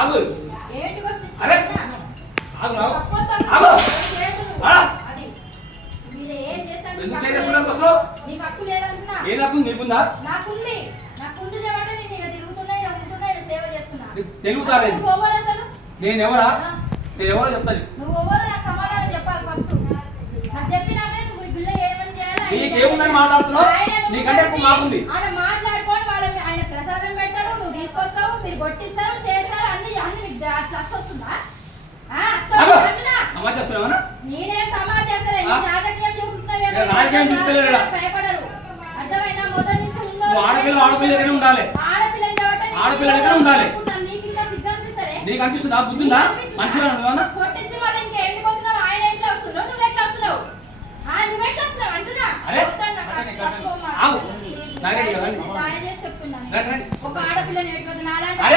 ఆగు ఏంటికి అరే ఆగు ఆగు అది మీరు ఏం చేశారు? ఎందుకు చేసుకున్నావు అసలు? నీకు హక్కు లేదంటున్నా. ఏ హక్కు నీకుందా? నాకుంది. నాకుంది కాబట్టి నేను ఇక్కడ తిరుగుతున్నా, ఇక్కడ ఉంటున్నా, ఇక్కడ సేవ చేస్తున్నా. తెలుగుతారే నువ్వు ఎవరు అసలు? నేను ఎవరా? నేను ఎవరో చెప్తాను. నువ్వు ఎవరు? నాకు సమాధానం చెప్పాలి ఫస్ట్. నాకు చెప్పినాకే నువ్వు ఈ బిల్లు ఏమని చేయాలి? నీకేముందని మాట్లాడుతున్నావు? నీకంటే ఎక్కువ మాకుంది. ఆయన మాట్లాడుకొని ఆయన ప్రసాదం పెడతాడు, నువ్వు తీసుకొస్తావు, మీరు కొట్టిస్తారు, చేస్తారు, అన్ని అట్లా వస్తుందా? నేనేం తమాషా చేస్తాను? రాజకీయం చూపిస్తున్నావు, భయపడరు. అర్థమైనా? మొదటి నుంచి ఆడపిల్ల దగ్గర ఉండాలి. ఆడపిల్ల దగ్గర ఉండాలి. నీకు అనిపిస్తుందా? బుద్ధిందా? మంచిగా కొట్టించి మళ్ళీ ఇంకా ఎందుకు వస్తున్నావు? ఆయన ఎట్లా వస్తున్నావు? నువ్వు ఎట్లా వస్తున్నావు? నువ్వు ఎట్లా వస్తున్నావు అంటున్నా? చెప్తున్నాను. ఒక ఆడపిల్లని ఆడపిల్ల